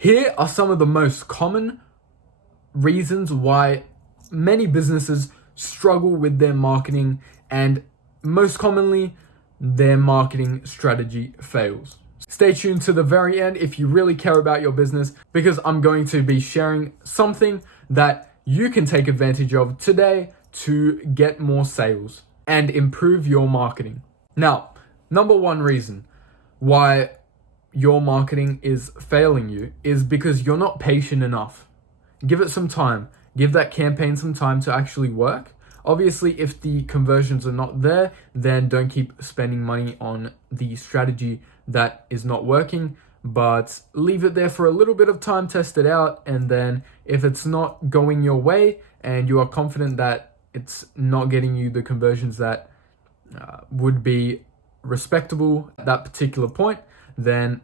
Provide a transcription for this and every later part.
Here are some of the most common reasons why many businesses struggle with their marketing, and most commonly, their marketing strategy fails. Stay tuned to the very end if you really care about your business, because I'm going to be sharing something that you can take advantage of today to get more sales and improve your marketing. Now, number one reason why your marketing is failing you is because you're not patient enough. Give it some time. Give that campaign some time to actually work. Obviously, if the conversions are not there, then don't keep spending money on the strategy that is not working, but leave it there for a little bit of time, test it out, and then if it's not going your way and you are confident that it's not getting you the conversions that would be respectable at that particular point, then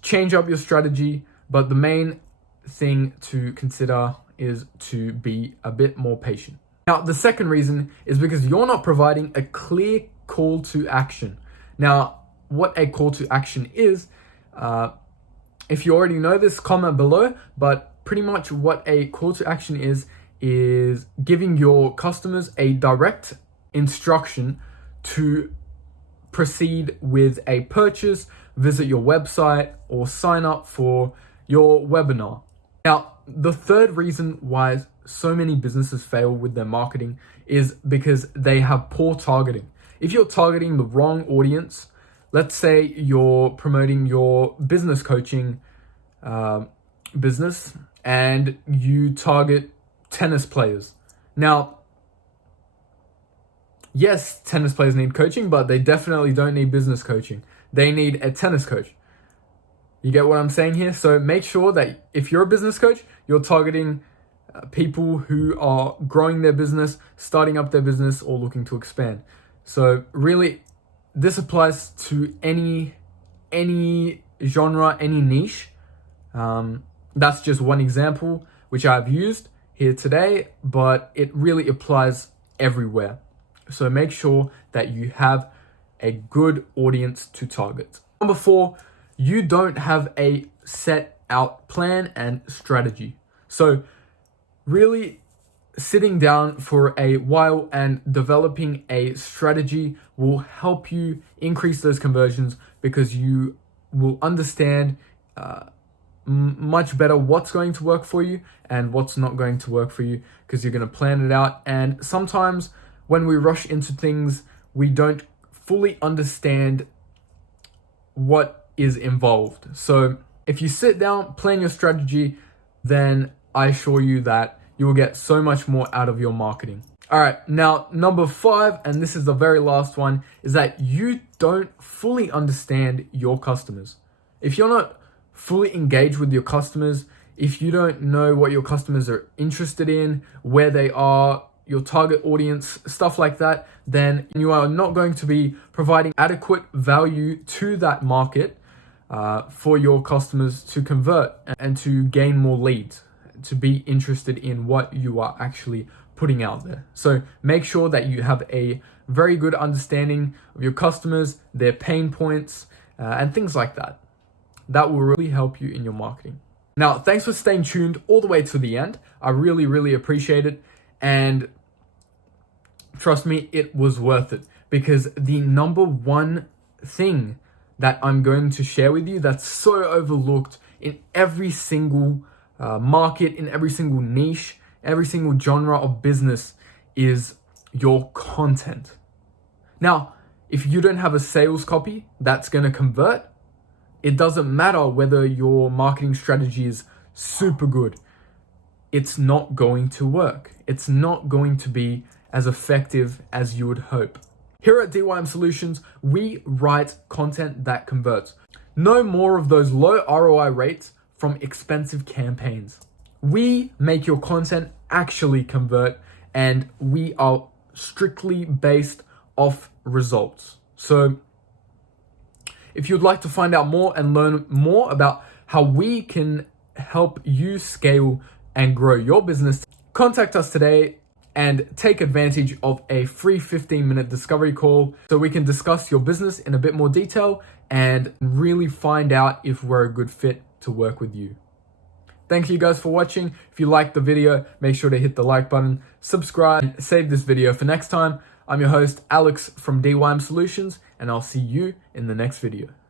change up your strategy. But the main thing to consider is to be a bit more patient. Now, the second reason is because you're not providing a clear call to action. Now, what a call to action is, if you already know this, comment below, but pretty much what a call to action is giving your customers a direct instruction to proceed with a purchase, visit your website, or sign up for your webinar. Now, the third reason why so many businesses fail with their marketing is because they have poor targeting. If you're targeting the wrong audience, let's say you're promoting your business coaching business and you target tennis players. Now, yes, tennis players need coaching, but they definitely don't need business coaching. They need a tennis coach. You get what I'm saying here? So make sure that if you're a business coach, you're targeting people who are growing their business, starting up their business, or looking to expand. So really, this applies to any genre, any niche. That's just one example which I've used here today, but it really applies everywhere. So make sure that you have a good audience to target. Number 4, you don't have a set out plan and strategy. So really sitting down for a while and developing a strategy will help you increase those conversions, because you will understand much better what's going to work for you and what's not going to work for you, because you're going to plan it out. And sometimes when we rush into things, we don't fully understand what is involved. So if you sit down, plan your strategy, then I assure you that you will get so much more out of your marketing. All right, now number 5, and this is the very last one, is that you don't fully understand your customers. If you're not fully engaged with your customers, if you don't know what your customers are interested in, where they are, your target audience, stuff like that, then you are not going to be providing adequate value to that market for your customers to convert and to gain more leads, to be interested in what you are actually putting out there. So make sure that you have a very good understanding of your customers, their pain points, and things like that. That will really help you in your marketing. Now, thanks for staying tuned all the way to the end. I really, really appreciate it. And trust me, it was worth it, because the number one thing that I'm going to share with you that's so overlooked in every single market, in every single niche, every single genre of business is your content. Now, if you don't have a sales copy that's going to convert, it doesn't matter whether your marketing strategy is super good. It's not going to work. It's not going to be as effective as you would hope. Here at DYM Solutions, we write content that converts. No more of those low ROI rates from expensive campaigns. We make your content actually convert, and we are strictly based off results. So if you'd like to find out more and learn more about how we can help you scale and grow your business, contact us today and take advantage of a free 15-minute discovery call so we can discuss your business in a bit more detail and really find out if we're a good fit to work with you. Thank you guys for watching. If you liked the video, make sure to hit the like button, subscribe, and save this video for next time. I'm your host, Alex from DYM Solutions, and I'll see you in the next video.